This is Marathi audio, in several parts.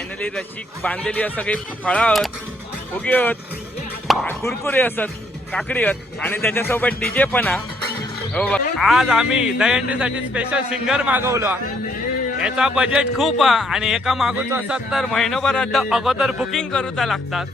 फायनली रशी बांधलेली असं काही फळं आहोत उगी आहोत कुरकुरे असत काकडी आहेत. आणि त्याच्यासोबत डीजे पण हो आज आम्ही दहीहंडीसाठी स्पेशल सिंगर मागवलो. याचा बजेट खूप आणि एका मागवतो असतात तर महिनोभर अगोदर बुकिंग करूचा लागतात.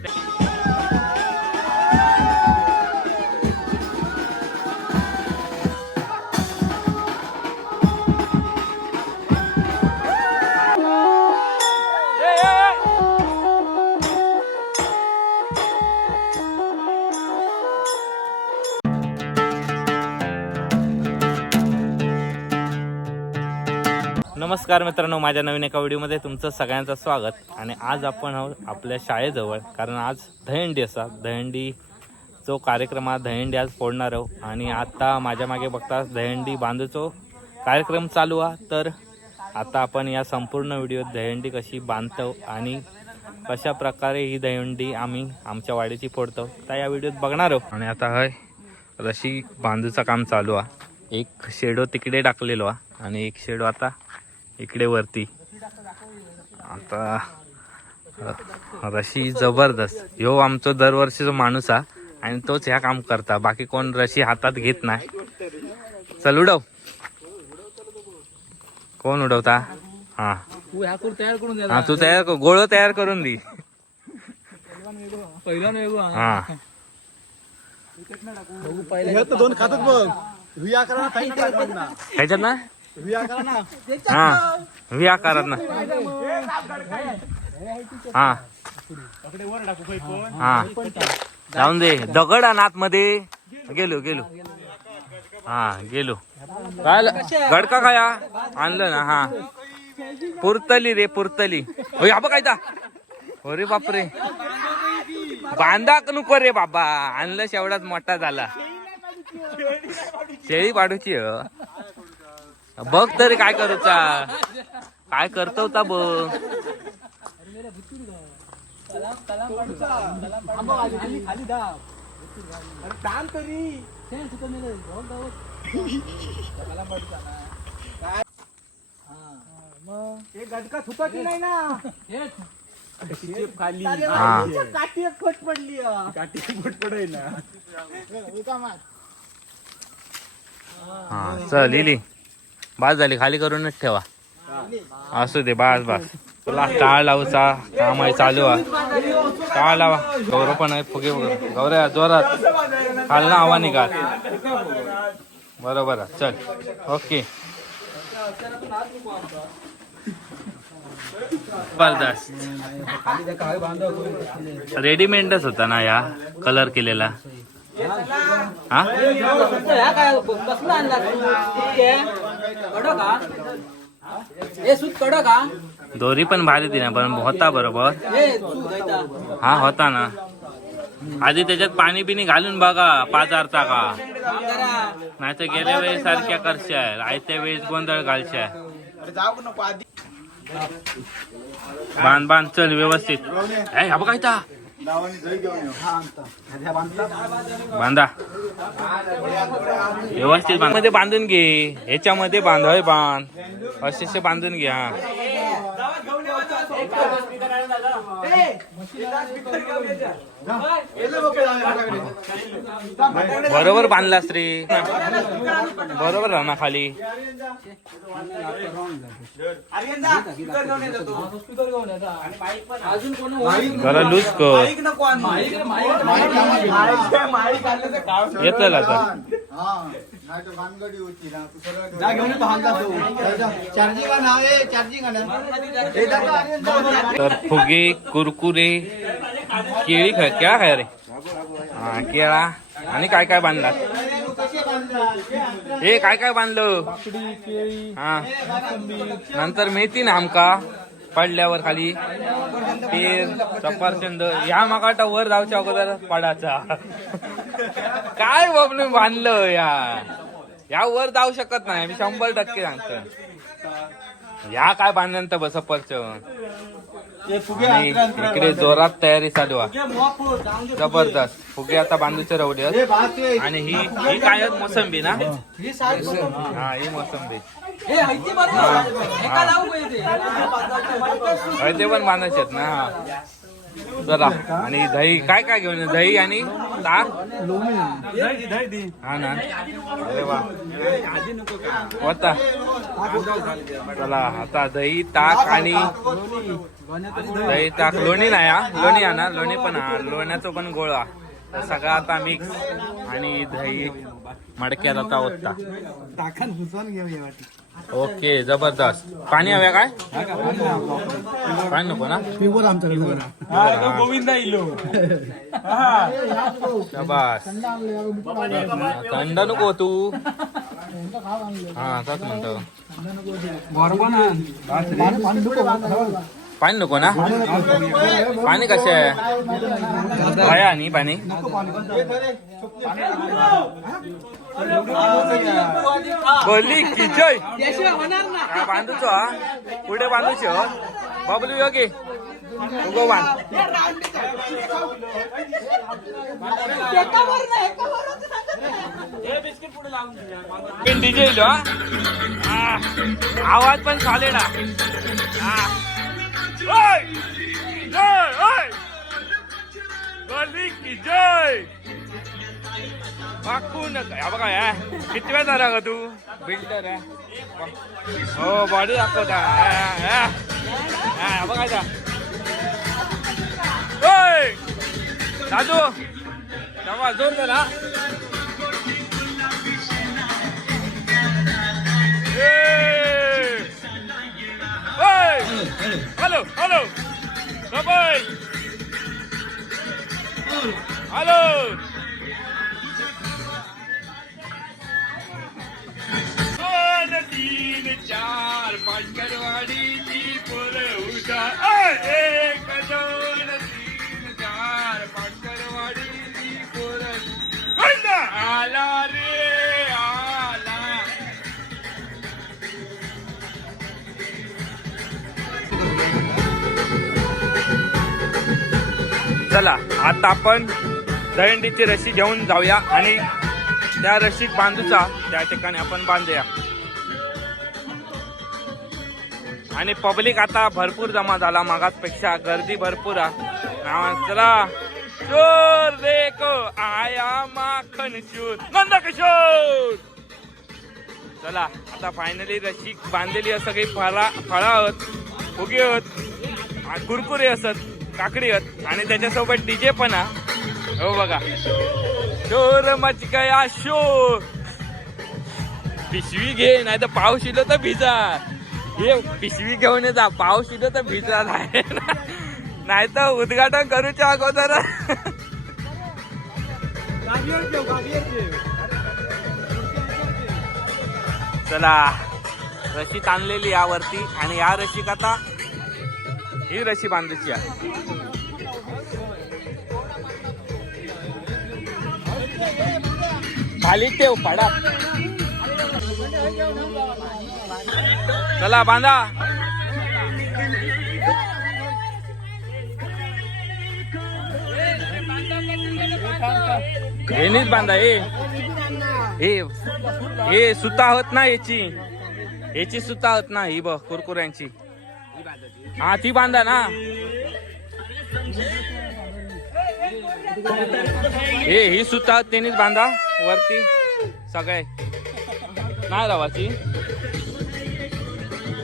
नमस्कार मित्रांनो माझ्या नवीन एका व्हिडिओमध्ये तुमचं सगळ्यांचं स्वागत. आणि आज आपण आहोत आपल्या शाळेजवळ कारण आज दहंडी असा दहंडी जो कार्यक्रम हा दहंडी आज फोडणार आहोत. आणि आत्ता माझ्या मागे बघता दहंडी बांधूचो कार्यक्रम चालू आहे तर आता आपण या संपूर्ण व्हिडिओत दहंडी कशी बांधतो आणि कशा प्रकारे ही दहंडी आम्ही आमच्या वाडीची फोडतो तर या व्हिडिओत बघणार आहोत. आणि आता हय रशी बांधूचं काम चालू आहे एक शेडो तिकडे टाकलेलो आहे आणि एक शेडो आता इकडे वरती. आता रशी जबरदस्त. ह्यो आमचो दरवर्षीचो माणूस हा आणि तोच ह्या काम करता. बाकी कोण रशी हातात घेत नाही. चल उडव. कोण उडवता? हा. तू तयार करून द्या हा तू तयार कर. गोळ तयार करून दी. हा. बघू. ह्याच्यात ना? हा. विया करत ना. हा. हा. जाऊन दे. दगड आण आतमध्ये. गेलो गेलो. हा गेलो. काय गडका खाया. आणलं ना हा. पुरतली रे पुरतली. होय हा काय अरे बापरे. बांधा नको रे बाबा. आणलं शेवढाच मोठा झाला. शेळी पाडूची हो. बघ तरी काय करूचा काय करतो ता बघ खाली नाही ना. गटका सुका की नाही ना खाली काठी एक फट पडली काठी फट पडायला चल लिली बास झाली खाली करूनच ठेवा. असू दे बास बास. तुला टाळ लावचा काम आहे चालू आहे. टाळ लावा. गौरव पण आहे फुगे वगैरे. गौऱ्या जोरात. खाल ना हवा निघाल. बरोबर आहे. चल. ओके. जबरदस्त. रेडीमेडच होता ना या? कलर केलेला. हा? काय तू? ते? दोरी पण भारी दिना पण होता बरोबर. हे होता ना. आधी त्याच्यात पाणी बिनी घालून बघा पाजारता का. नाही तर गेल्या वेळेस सारख्या करशाय आयत्या वेळेस गोंधळ घालशाय बांध बांध चल व्यवस्थित. हा हा बांधा. व्यवस्थित बांध. मध्ये बांधून घे. ह्याच्यामध्ये बांध हय बांध असे बांधून घ्या बरोबर बांधलास रे बरोबर. राहा ना खाली. स्पीकर घेऊन येता. अजून कोण जा घेऊन येतो चार्जिंग आणा ए चार्जिंग आणा. तर फुगे कुरकुरे केळी केळा खाय रे? हा केळा. आणि काय काय बांधला? हे काय काय बांधलं? हा. नंतर ना आमका पडल्यावर खाली पेर सफरचंद या मागाटा वर जाऊच्या अगोदर पडाचा काय बाबन बांधलं या या वर जाऊ शकत नाही मी शंभर टक्के सांगतो या काय बांधल्यानंतर बस सफरचंद? आणि इकडे जोरात तयारी चालू आहे. जबरदस्त. फुगे आता बांधूचे रवले. आणि ही ही काय? मोसंबी ना? ही. हा मोसंबी. हे ते. पण बांधायचे आहेत ना हा. चला. आणि दही काय काय घेऊन ये? दही आणि ताक हा ना. अरे वा. होता. चला आता दही ताक आणि दही ताक. लोणी नाही हा. लोणी आणा. लोणी पण हा. लोण्याचं पण गोळा. तर सगळं आता मिक्स आणि दही मडक्यात आता ओतता टाकन घुसवून घेऊया वाटी. ओके जबरदस्त पाणी हव्या काय पाणी नको ना पिवर आमच्याकडे जरा. शाबास थंड नको तू हा तच म्हणतो पाणी- नको. ना? पाणी कसे आहे? आणि पाणी? बोलली की बांधूचो हो, पुढे बांधूचो हो. बाबलू योगी हो उगो बांध. डीजे हा. आवाज पण सॉलिड ना हा. जय! ओय! बोलली की जय! वाकू नका हा बघा या किती वेळ झाला का तू? बिल्डर आहे. हो बॉडी दाखवता बघायचा ओय! दादू तेव्हा जोर ना. હાલો હાલો રબાઈ હાલો તીન ચાર પાંચ કરવાડી જી પર ઉડા એક હજાર चला आता आपण दहींडीची रशी घेऊन जाऊया आणि त्या रशीत बांधूचा त्या ठिकाणी आपण बांधूया. आणि पब्लिक आता भरपूर जमा झाला मागासपेक्षा गर्दी भरपूर आहे. चला. चोर देखो आया माखन शूर नंदकिशोर चला आता फायनली रशी बांधलेली असं सगळी फळा फळा आहोत फुगे आहोत कुरकुरे असत. काकडी आहेत आणि त्याच्यासोबत डीजे पण. हा हो बघा. शोर मच गया शोर. पिशवी घे नाही तर पाऊस इलो तर भिजा. हे पिशवी घेऊन ये जा पाऊस इलो तर भिजा नाही. तर उद्घाटन करूच्या अगोदर. चला रशी ताणलेली यावरती आणि या रशीक आता ही रशी बांधायची आहे. खाली ठेव पडा. चला बांधा. हेनीच बांधा हे. हे हे सुता होत ना याची. याची सुता होत ना ही बघ कुरकुऱ्यांची. हा ती बांधा ना. हे ही सुद्धा त्यांनीच बांधा वरती सगळे. नाही लावाची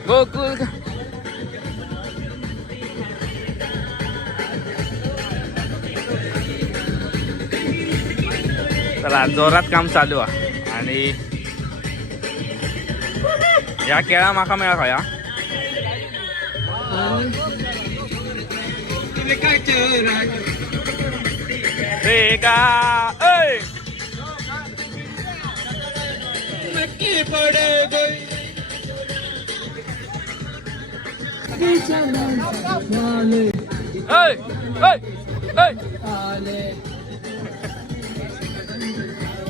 गोकुल चला जोरात काम चालू आहे. आणि या केळा माका मेळा खाया Vega, hey! Hey, hey, hey!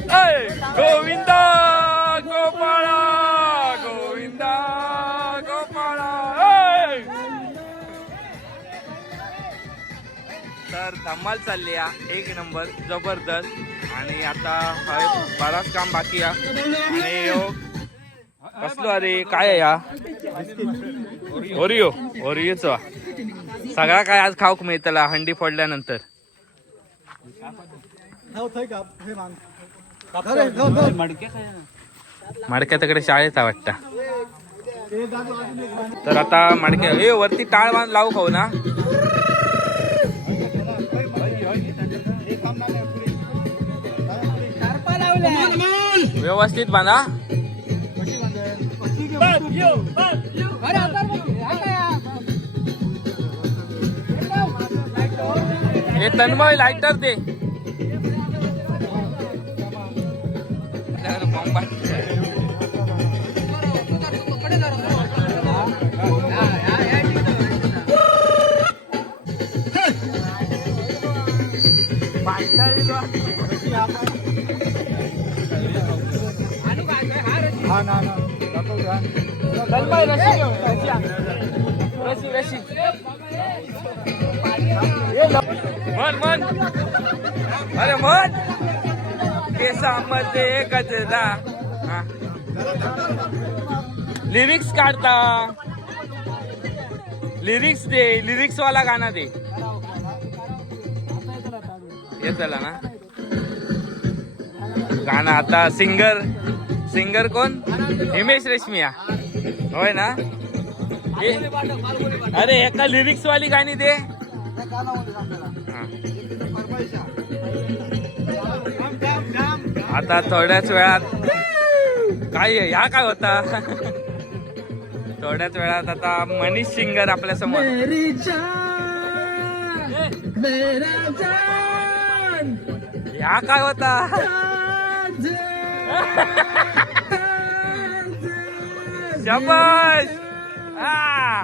Hey, Govinda, Govinda, Govinda. तर धमाल चालली आहे. एक नंबर जबरदस्त. आणि आता बराच काम बाकी आहे. आणि यो कसलो अरे काय आहे या? ओरिओ ओरिओच. सगळा काय आज खाऊक मिळतला हंडी फोडल्यानंतर. मडक्या तिकडे शाळेत आहे वाटतं. तर आता मडक्या ए वरती टाळ बांध लावू खाऊ ना. व्यवस्थित बांधा. हे तन्मय लायटर दे. तन्मय मन मन अरे मन केसामध्ये गजरा हा. लिरिक्स काढता. लिरिक्स दे लिरिक्स वाला गाणं दे. येतला ना? गाणं आता सिंगर सिंगर कोण? हिमेश रेशमिया. होय ना? अरे एका लिरिक्स वाली गाणी दे. आता थोड्याच वेळात. काय? ह्या काय होता? थोड्याच वेळात आता मनीष सिंगर आपल्यासमोर. ह्या काय होता? शाबाश हा.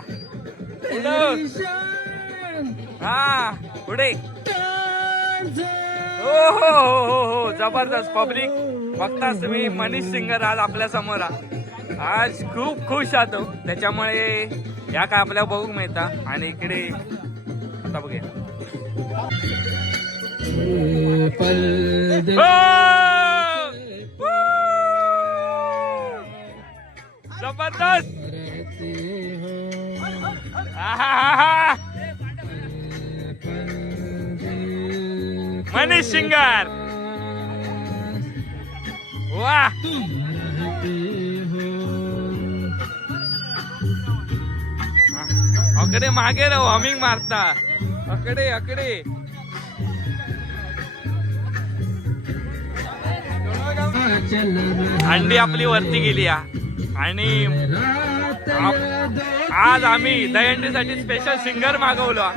हा पुढे. हो हो हो हो. जबरदस्त पब्लिक. बघताच तुम्ही मनीष सिंगर आज आपल्यासमोर आहे. आज खूप खुश आहोत त्याच्यामुळे या काय आपल्याला बघू मिळता. आणि इकडे आता बघूया. जबरदस्त! मनीष सिंगर वा! अकडे मागे राहू हमिंग मारता. अकडे अकडे. अंडी आपली वरती गेली हा. आणि आज आम्ही दहीहंडीसाठी स्पेशल सिंगर मागवलो.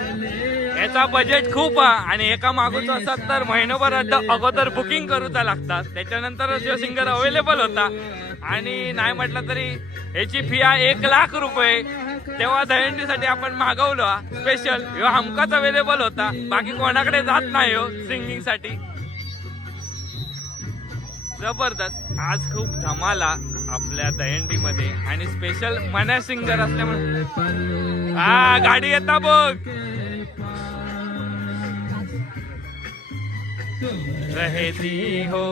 याचा बजेट खूप आहे आणि एका मागूचं असतात तर महिनोभर अगोदर बुकिंग करूचा लागतात. त्याच्यानंतरच जो सिंगर अवेलेबल होता. आणि नाही म्हटलं तरी याची फी आहे एक लाख रुपये. तेव्हा दहीहंडीसाठी आपण मागवलो. स्पेशल ह्यो हमकाच अवेलेबल होता. बाकी कोणाकडे जात नाही हो सिंगिंगसाठी. जबरदस्त. आज खूप धमाला आपल्या दहीहंडीमध्ये. आणि स्पेशल मना सिंगर असल्यामुळे. हा गाडी येता बघ. रहती हो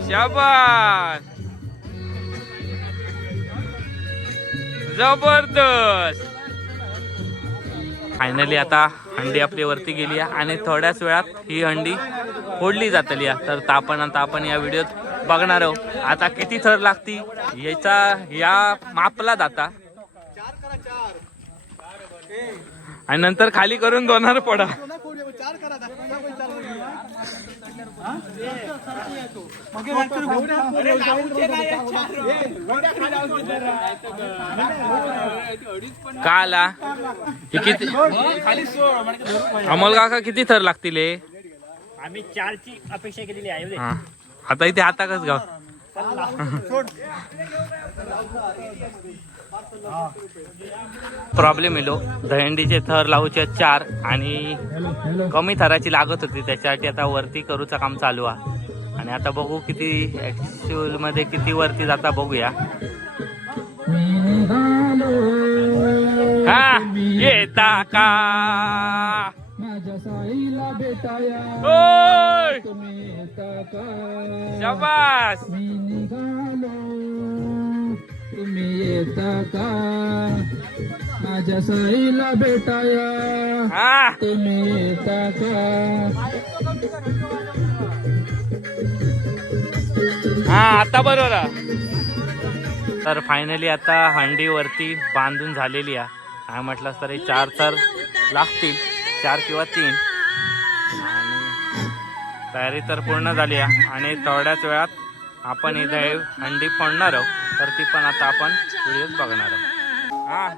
शाबास. जबरदस्त. फायनली आता हंडी आपली वरती गेली आहे. आणि थोड्याच वेळात ही हंडी फोडली जातली आहे. तर तापण आता आपण या व्हिडिओत बघणार आहोत आता किती थर लागती? याचा या मापला जाता. आणि नंतर खाली करून दोनार पडा. का आला हे किती अमोल काका किती थर लागतील? आम्ही चारची अपेक्षा केलेली आहे. आता इथे आता कस गाव प्रॉब्लेम येलो दहंडीचे थर लावूचे चार आणि कमी थराची लागत होती. त्याच्यासाठी आता वरती करूचं काम चालू आहे. आणि आता बघू किती ऍक्च्युअलमध्ये किती वरती जाता बघूया. हा येता का? साईला भेटाया! तुम्ही येता का? मी निघालो. तुम्ही येता का? माझ्या साईला भेटाया. हा. तुम्ही येता का? हा आता बरोबर. तर फायनली आता हंडीवरती बांधून झालेली आहे. काय म्हटलं तरी चार तर लागतील. चार किंवा तीन. आणि तयारी तर पूर्ण झाली आहे. आणि थोड्याच वेळात आपण इथे अंडी फोडणार आहोत. तर ती पण आता आपण व्हिडिओत बघणार आहोत. हा.